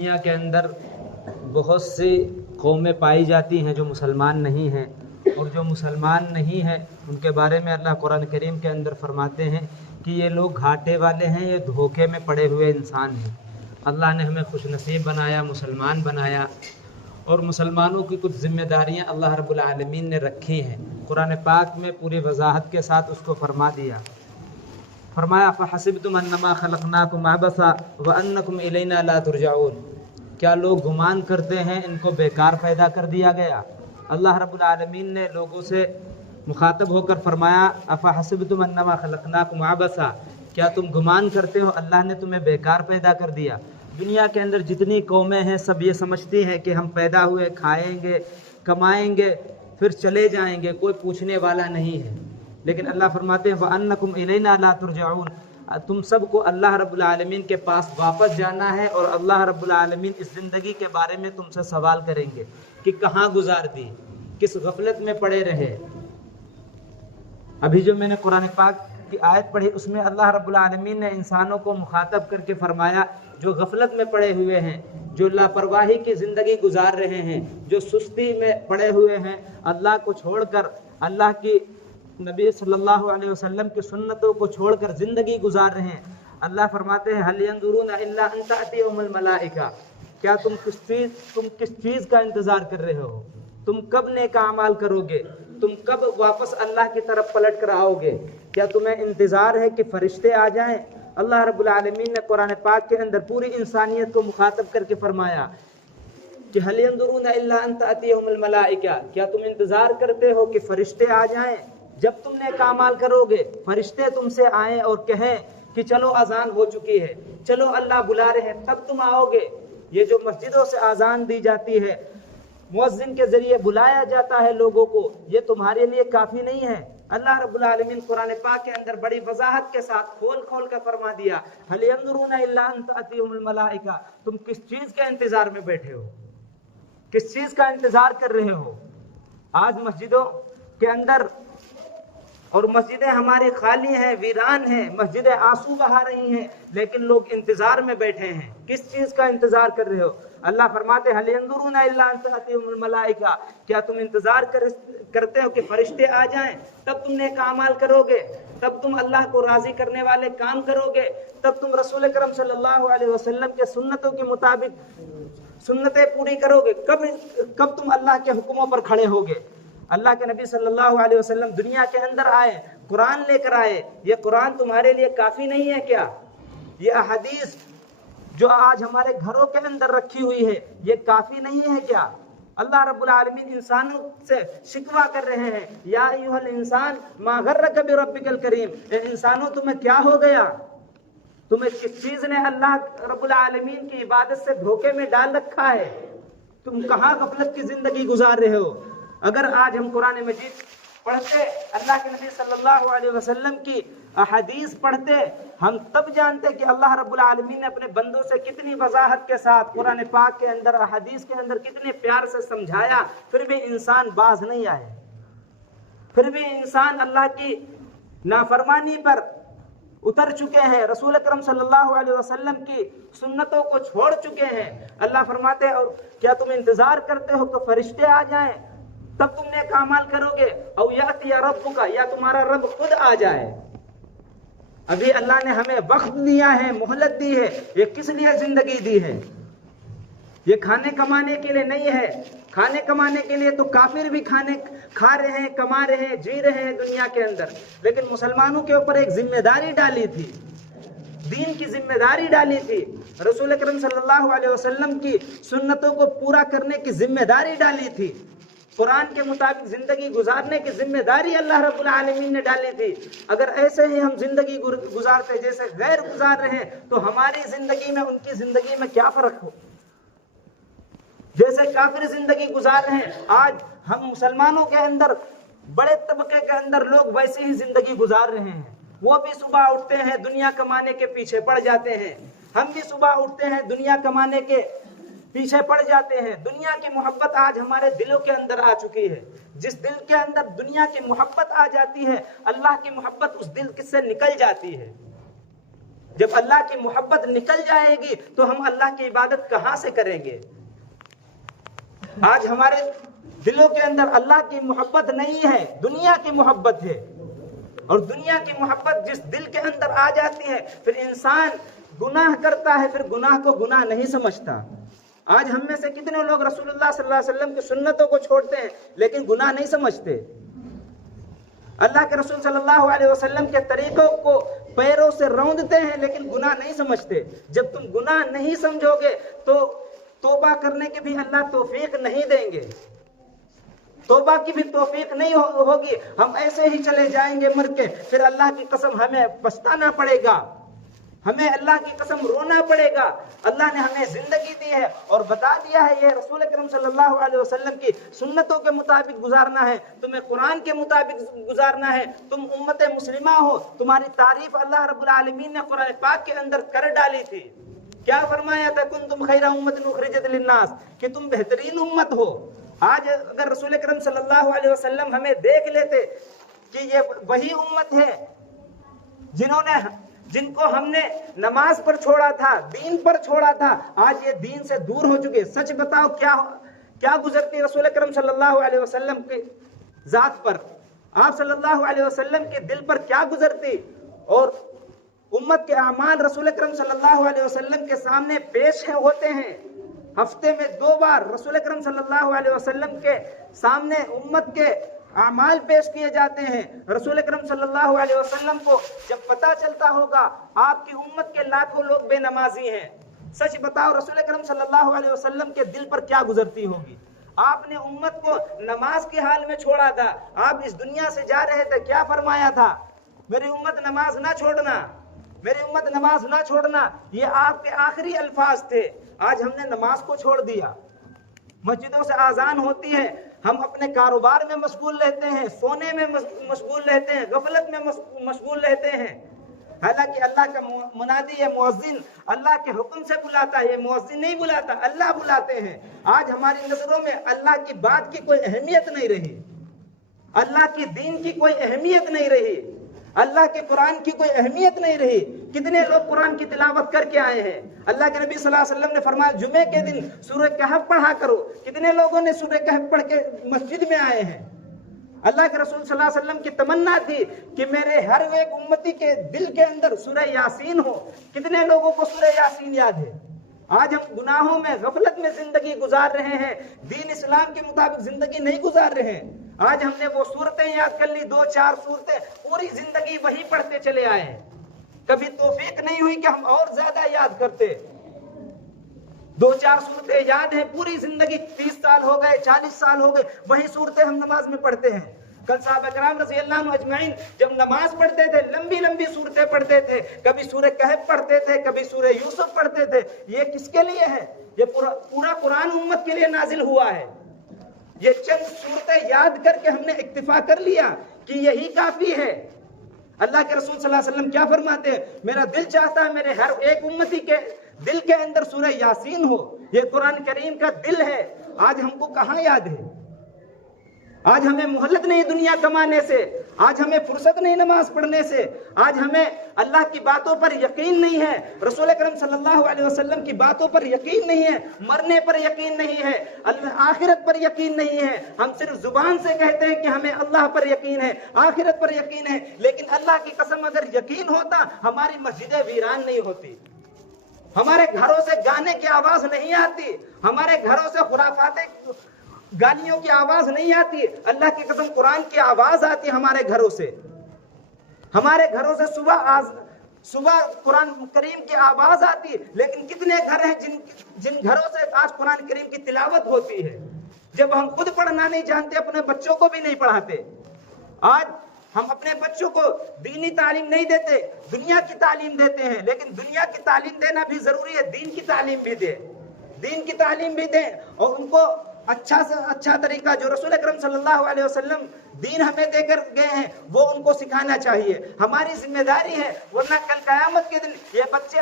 دنیا کے اندر بہت سی قومیں پائی جاتی ہیں جو مسلمان نہیں ہیں، اور جو مسلمان نہیں ہیں ان کے بارے میں اللہ قرآن کریم کے اندر فرماتے ہیں کہ یہ لوگ گھاٹے والے ہیں، یہ دھوکے میں پڑے ہوئے انسان ہیں۔ اللہ نے ہمیں خوش نصیب بنایا، مسلمان بنایا، اور مسلمانوں کی کچھ ذمہ داریاں اللہ رب العالمین نے رکھی ہیں۔ قرآن پاک میں پوری وضاحت کے ساتھ اس کو فرما دیا۔ فرمایا فَحَسِبْتُمْ أَنَّمَا خَلَقْنَاكُمْ عَبَثًا وَأَنَّكُمْ إِلَيْنَا لَا تُرْجَعُونَ۔ کیا لوگ گمان کرتے ہیں ان کو بیکار پیدا کر دیا گیا؟ اللہ رب العالمین نے لوگوں سے مخاطب ہو کر فرمایا أَفَحَسِبْتُمْ أَنَّمَا خَلَقْنَاكُمْ عَبَثًا، کیا تم گمان کرتے ہو اللہ نے تمہیں بیکار پیدا کر دیا؟ دنیا کے اندر جتنی قومیں ہیں سب یہ سمجھتی ہیں کہ ہم پیدا ہوئے، کھائیں گے، کمائیں گے، پھر چلے جائیں گے، کوئی پوچھنے والا نہیں ہے۔ لیکن اللہ فرماتے ہیں وَأَنَّكُمْ إِلَيْنَا لَا تُرْجَعُونَ، تم سب کو اللہ رب العالمین کے پاس واپس جانا ہے، اور اللہ رب العالمین اس زندگی کے بارے میں تم سے سوال کریں گے کہ کہاں گزار دی، کس غفلت میں پڑے رہے۔ ابھی جو میں نے قرآن پاک کی آیت پڑھی اس میں اللہ رب العالمین نے انسانوں کو مخاطب کر کے فرمایا جو غفلت میں پڑے ہوئے ہیں، جو لاپرواہی کی زندگی گزار رہے ہیں، جو سستی میں پڑے ہوئے ہیں، اللہ کو چھوڑ کر، اللہ کی نبی صلی اللہ علیہ وسلم کی سنتوں کو چھوڑ کر زندگی گزار رہے ہیں۔ اللہ فرماتے ہیں هل ينظرون الا ان تأتيهم الملائکہ، کیا تم کس چیز کا انتظار کر رہے ہو؟ تم کب نیک اعمال کرو گے؟ تم کب واپس اللہ کی طرف پلٹ کر آؤ گے؟ کیا تمہیں انتظار ہے کہ فرشتے آ جائیں؟ اللہ رب العالمین نے قرآن پاک کے اندر پوری انسانیت کو مخاطب کر کے فرمایا کہ هل ينظرون الا ان تأتيهم الملائکہ، کیا تم انتظار کرتے ہو کہ فرشتے آ جائیں؟ جب تم نیک اعمال کرو گے فرشتے تم سے آئیں اور کہیں کہ چلو اذان ہو چکی ہے، چلو اللہ بلا رہے ہیں، تب تم آؤ گے۔ یہ جو مسجدوں سے اذان دی جاتی ہے، مؤذن کے ذریعے بلایا جاتا ہے لوگوں کو، یہ تمہارے لیے کافی نہیں ہے؟ اللہ رب العالمین قرآن پاک کے اندر بڑی وضاحت کے ساتھ کھول کھول کر فرما دیا هل ينظرون الا ان تأتيهم الملائکہ، تم کس چیز کے انتظار میں بیٹھے ہو؟ کس چیز کا انتظار کر رہے ہو؟ آج مسجدوں کے اندر، اور مسجدیں ہماری خالی ہیں، ویران ہیں، مسجدیں آنسو بہا رہی ہیں، لیکن لوگ انتظار میں بیٹھے ہیں۔ کس چیز کا انتظار کر رہے ہو؟ اللہ فرماتے ہیں هل ينظرون الا ان تأتيهم الملائکہ، کیا تم انتظار کرتے ہو کہ فرشتے آ جائیں تب تم نیک اعمال کرو گے، تب تم اللہ کو راضی کرنے والے کام کرو گے، تب تم رسول اکرم صلی اللہ علیہ وسلم کے سنتوں کے مطابق سنتیں پوری کرو گے؟ کب تم اللہ کے حکموں پر کھڑے ہوگے؟ اللہ کے نبی صلی اللہ علیہ وسلم دنیا کے اندر آئے، قرآن لے کر آئے، یہ قرآن تمہارے لیے کافی نہیں ہے کیا؟ یہ احادیث جو آج ہمارے گھروں کے اندر رکھی ہوئی ہے یہ کافی نہیں ہے کیا؟ اللہ رب العالمین انسانوں سے شکوہ کر رہے ہیں یا ایھا الانسان ما غرک بربک الکریم، اے انسانوں تمہیں کیا ہو گیا؟ تمہیں کس چیز نے اللہ رب العالمین کی عبادت سے دھوکے میں ڈال رکھا ہے؟ تم کہاں غفلت کی زندگی گزار رہے ہو؟ اگر آج ہم قرآن مجید پڑھتے، اللہ کے نبی صلی اللہ علیہ وسلم کی احادیث پڑھتے، ہم تب جانتے کہ اللہ رب العالمین نے اپنے بندوں سے کتنی وضاحت کے ساتھ قرآن پاک کے اندر، احادیث کے اندر کتنے پیار سے سمجھایا، پھر بھی انسان باز نہیں آئے، پھر بھی انسان اللہ کی نافرمانی پر اتر چکے ہیں، رسول اکرم صلی اللہ علیہ وسلم کی سنتوں کو چھوڑ چکے ہیں۔ اللہ فرماتے ہیں اور کیا تم انتظار کرتے ہو کہ فرشتے آ جائیں تب تم نیک اعمال کرو گے؟ او یاتی ربک، یا تمہارا رب خود آ جائے۔ ابھی اللہ نے ہمیں وقت دیا ہے، مہلت دی ہے، یہ کس لیے زندگی دی ہے؟ یہ کھانے کمانے کے لیے نہیں ہے۔ کھانے کمانے کے لیے تو کافر بھی کھانے کھا رہے ہیں، کما رہے ہیں، جی رہے ہیں دنیا کے اندر، لیکن مسلمانوں کے اوپر ایک ذمہ داری ڈالی تھی، دین کی ذمہ داری ڈالی تھی، رسول اکرم صلی اللہ علیہ وسلم کی سنتوں کو پورا کرنے کی ذمہ داری ڈالی تھی، قرآن کے مطابق زندگی گزارنے کی ذمہ داری اللہ رب العالمین نے ڈالی تھی۔ اگر ایسے ہی ہم زندگی گزارتے جیسے غیر گزار رہے ہیں تو ہماری زندگی میں ان کی زندگی میں کیا فرق ہو؟ جیسے کافر زندگی گزار رہے ہیں، آج ہم مسلمانوں کے اندر بڑے طبقے کے اندر لوگ ویسی ہی زندگی گزار رہے ہیں۔ وہ بھی صبح اٹھتے ہیں دنیا کمانے کے پیچھے پڑ جاتے ہیں، ہم بھی صبح اٹھتے ہیں دنیا کمانے کے پیچھے پڑ جاتے ہیں۔ دنیا کی محبت آج ہمارے دلوں کے اندر آ چکی ہے۔ جس دل کے اندر دنیا کی محبت آ جاتی ہے، اللہ کی محبت اس دل سے نکل جاتی ہے۔ جب اللہ کی محبت نکل جائے گی تو ہم اللہ کی عبادت کہاں سے کریں گے؟ آج ہمارے دلوں کے اندر اللہ کی محبت نہیں ہے، دنیا کی محبت ہے، اور دنیا کی محبت جس دل کے اندر آ جاتی ہے پھر انسان گناہ کرتا ہے، پھر گناہ کو گناہ نہیں سمجھتا۔ آج ہم میں سے کتنے لوگ رسول اللہ صلی اللہ علیہ وسلم کی سنتوں کو چھوڑتے ہیں لیکن گناہ نہیں سمجھتے، اللہ کے رسول صلی اللہ علیہ وسلم کے طریقوں کو پیروں سے روندتے ہیں لیکن گناہ نہیں سمجھتے۔ جب تم گناہ نہیں سمجھو گے تو توبہ کرنے کی بھی اللہ توفیق نہیں دیں گے، توبہ کی بھی توفیق نہیں ہوگی، ہم ایسے ہی چلے جائیں گے مر کے، پھر اللہ کی قسم ہمیں پچھتانا پڑے گا، ہمیں اللہ کی قسم رونا پڑے گا۔ اللہ نے ہمیں زندگی دی ہے اور بتا دیا ہے یہ رسول اکرم صلی اللہ علیہ وسلم کی سنتوں کے مطابق گزارنا ہے، تمہیں قرآن کے مطابق گزارنا ہے۔ تم امت مسلمہ ہو، تمہاری تعریف اللہ رب العالمین نے قرآن پاک کے اندر کر ڈالی تھی۔ کیا فرمایا تھا؟ کنتم خیر امت اخرجت للناس، کہ تم بہترین امت ہو۔ آج اگر رسول اکرم صلی اللہ علیہ وسلم ہمیں دیکھ لیتے کہ یہ وہی امت ہے جن کو ہم نے نماز پر چھوڑا تھا، دین پر چھوڑا تھا، آج یہ دین سے دور ہو چکے۔ سچ بتاؤ کیا گزرتی رسول اکرم صلی اللہ علیہ وسلم کی ذات پر، آپ صلی اللہ علیہ وسلم کے دل پر کیا گزرتی؟ اور امت کے اعمال رسول اکرم صلی اللہ علیہ وسلم کے سامنے پیش ہوتے ہیں، ہفتے میں 2 بار رسول اکرم صلی اللہ علیہ وسلم کے سامنے امت کے اعمال پیش کیے جاتے ہیں۔ رسول اکرم صلی اللہ علیہ وسلم کو جب پتہ چلتا ہوگا آپ کی امت کے لاکھوں لوگ بے نمازی ہیں، سچ بتاؤ رسول اکرم صلی اللہ علیہ وسلم کے دل پر کیا گزرتی ہوگی؟ آپ نے امت کو نماز کے حال میں چھوڑا تھا، آپ اس دنیا سے جا رہے تھے، کیا فرمایا تھا؟ میری امت نماز نہ چھوڑنا، میری امت نماز نہ چھوڑنا، یہ آپ کے آخری الفاظ تھے۔ آج ہم نے نماز کو چھوڑ دیا، مسجدوں سے اذان ہوتی ہے، ہم اپنے کاروبار میں مشغول رہتے ہیں، سونے میں مشغول رہتے ہیں، غفلت میں مشغول رہتے ہیں۔ حالانکہ اللہ کا منادی ہے، مؤذن اللہ کے حکم سے بلاتا ہے، یہ مؤذن نہیں بلاتا، اللہ بلاتے ہیں۔ آج ہماری نظروں میں اللہ کی بات کی کوئی اہمیت نہیں رہی، اللہ کی دین کی کوئی اہمیت نہیں رہی، اللہ کے قرآن کی کوئی اہمیت نہیں رہی۔ کتنے لوگ قرآن کی تلاوت کر کے آئے ہیں؟ اللہ کے نبی صلی اللہ علیہ وسلم نے فرمایا جمعے کے دن سورہ کہف پڑھا کرو، کتنے لوگوں نے سورہ کہف پڑھ کے مسجد میں آئے ہیں؟ اللہ کے رسول صلی اللہ علیہ وسلم کی تمنا تھی کہ میرے ہر ایک امتی کے دل کے اندر سورہ یاسین ہو، کتنے لوگوں کو سورہ یاسین یاد ہے؟ آج ہم گناہوں میں غفلت میں زندگی گزار رہے ہیں، دین اسلام کے مطابق زندگی نہیں گزار رہے ہیں۔ آج ہم نے وہ صورتیں یاد کر لی، 2-4 صورتیں، پوری زندگی وہی پڑھتے چلے آئے ہیں، کبھی توفیق نہیں ہوئی کہ ہم اور زیادہ یاد کرتے۔ 2-4 صورتیں یاد ہیں، پوری زندگی 30 سال ہو گئے، 40 سال ہو گئے، وہی صورتیں ہم نماز میں پڑھتے ہیں۔ کل صحابہ کرام رضی اللہ عنہ اجمعین جب نماز پڑھتے تھے لمبی لمبی صورتیں پڑھتے تھے، کبھی سورہ کہف پڑھتے تھے، کبھی سورہ یوسف پڑھتے تھے۔ یہ کس کے لیے ہے؟ یہ پورا قرآن امت کے لیے نازل ہوا ہے۔ یہ چند صورتیں یاد کر کے ہم نے اکتفا کر لیا کہ یہی کافی ہے۔ اللہ کے رسول صلی اللہ علیہ وسلم کیا فرماتے ہیں؟ میرا دل چاہتا ہے میرے ہر ایک امتی کے دل کے اندر سورہ یاسین ہو، یہ قرآن کریم کا دل ہے۔ آج ہم کو کہاں یاد ہے؟ آج ہمیں مہلت نہیں دنیا کمانے سے، آج ہمیں فرصت نہیں نماز پڑھنے سے، آج ہمیں اللہ کی باتوں پر یقین نہیں ہے، رسول اکرم صلی اللہ علیہ وسلم کی باتوں پر یقین نہیں ہے، مرنے پر یقین نہیں ہے، آخرت پر یقین نہیں ہے۔ ہم صرف زبان سے کہتے ہیں کہ ہمیں اللہ پر یقین ہے، آخرت پر یقین ہے، لیکن اللہ کی قسم اگر یقین ہوتا ہماری مسجدیں ویران نہیں ہوتی، ہمارے گھروں سے گانے کی آواز نہیں آتی، ہمارے گھروں سے خرافات گالیوں کی آواز نہیں آتی، اللہ کی قسم قرآن کی آواز آتی ہمارے گھروں سے، ہمارے گھروں سے صبح قرآن کریم کی آواز آتی۔ لیکن کتنے گھر ہیں جن گھروں سے آج قرآن کریم کی تلاوت ہوتی ہے؟ جب ہم خود پڑھنا نہیں جانتے اپنے بچوں کو بھی نہیں پڑھاتے۔ آج ہم اپنے بچوں کو دینی تعلیم نہیں دیتے، دنیا کی تعلیم دیتے ہیں، لیکن دنیا کی تعلیم دینا بھی ضروری ہے، دین کی تعلیم بھی دیں، دین کی تعلیم بھی دیں، اور ان کو اچھا سے اچھا طریقہ جو رسول اکرم صلی اللہ علیہ وسلم دین ہمیں دے کر گئے ہیں وہ ان کو سکھانا چاہیے، ہماری ذمہ داری ہے، ورنہ کل قیامت کے دن یہ بچے